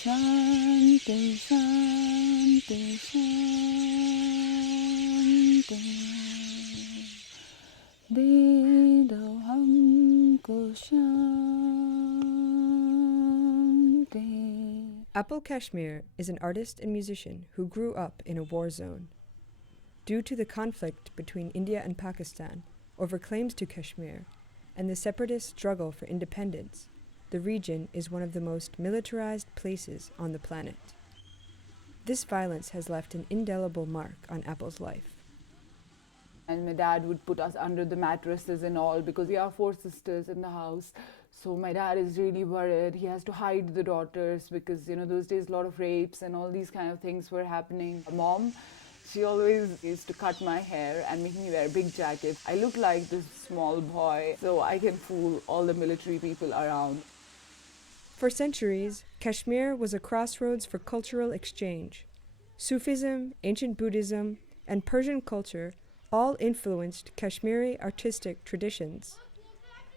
Shanti, Shanti, Shanti. दे दो हमको शांति. Apple Kashmir is an artist and musician who grew up in a war zone. Due to the conflict between India and Pakistan over claims to Kashmir and the separatist struggle for independence, the region is one of the most militarized places on the planet. This violence has left an indelible mark on Apple's life. And my dad would put us under the mattresses and all because we are 4 sisters in the house. So my dad is really worried. He has to hide the daughters because, those days a lot of rapes and all these kind of things were happening. Mom, she always used to cut my hair and make me wear big jackets. I look like this small boy, so I can fool all the military people around. For centuries, Kashmir was a crossroads for cultural exchange. Sufism, ancient Buddhism, and Persian culture all influenced Kashmiri artistic traditions.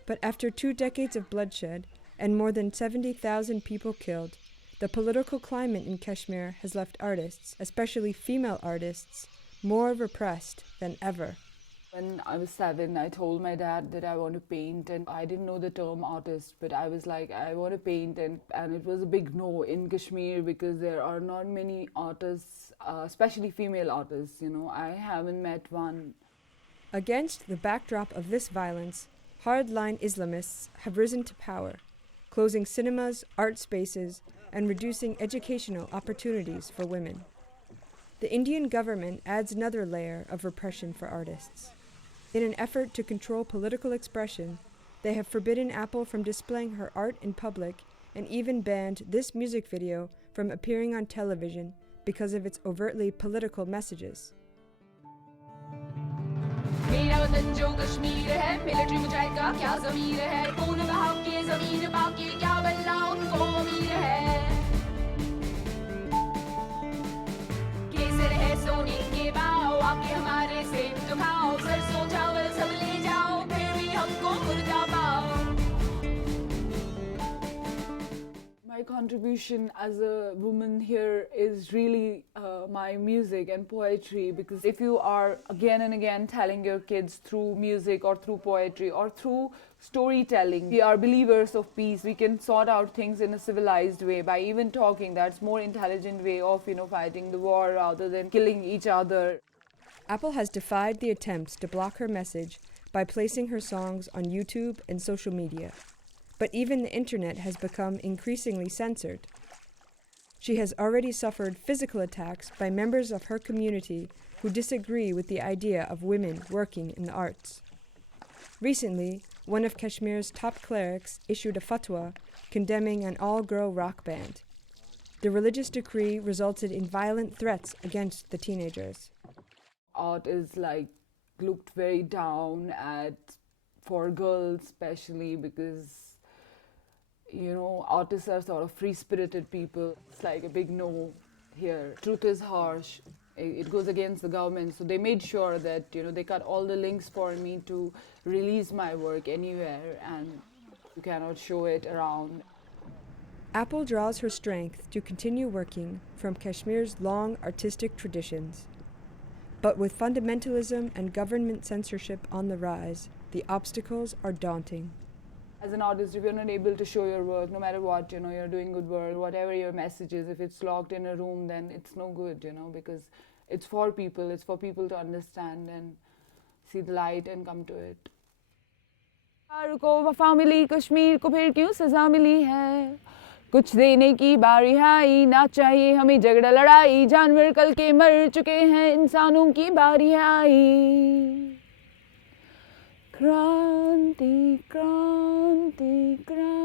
But after 2 decades of bloodshed and more than 70,000 people killed, the political climate in Kashmir has left artists, especially female artists, more repressed than ever. When I was 7, I told my dad that I want to paint, and I didn't know the term artist, but I was like, I want to paint, and it was a big no in Kashmir because there are not many artists, especially female artists, I haven't met one. Against the backdrop of this violence, hardline Islamists have risen to power, closing cinemas, art spaces, and reducing educational opportunities for women. The Indian government adds another layer of repression for artists. In an effort to control political expression, they have forbidden Apple from displaying her art in public and even banned this music video from appearing on television because of its overtly political messages. My contribution as a woman here is really my music and poetry, because if you are again and again telling your kids through music or through poetry or through storytelling, we are believers of peace. We can sort out things in a civilized way by even talking. That's more intelligent way of fighting the war rather than killing each other. Apple has defied the attempts to block her message by placing her songs on YouTube and social media. But even the internet has become increasingly censored. She has already suffered physical attacks by members of her community who disagree with the idea of women working in the arts. Recently, one of Kashmir's top clerics issued a fatwa condemning an all-girl rock band. The religious decree resulted in violent threats against the teenagers. Art is looked very down at for girls, especially because artists are sort of free-spirited people. It's like a big no here. Truth is harsh. It goes against the government. So they made sure that, they cut all the links for me to release my work anywhere, and you cannot show it around. Apple draws her strength to continue working from Kashmir's long artistic traditions. But with fundamentalism and government censorship on the rise, the obstacles are daunting. As an artist, if you're not able to show your work, no matter what, you're doing good work, whatever your message is, if it's locked in a room, then it's no good, because it's for people to understand and see the light and come to it. को वफा मिली, कश्मीर को फिर क्यों सजा मिली है? कुछ देने की बारी आई, ना चाहिए हमें झगड़ा लड़ाई, जानवर कल के मर चुके हैं, इंसानों की बारी आई. क्रांति क्रांति क्रांति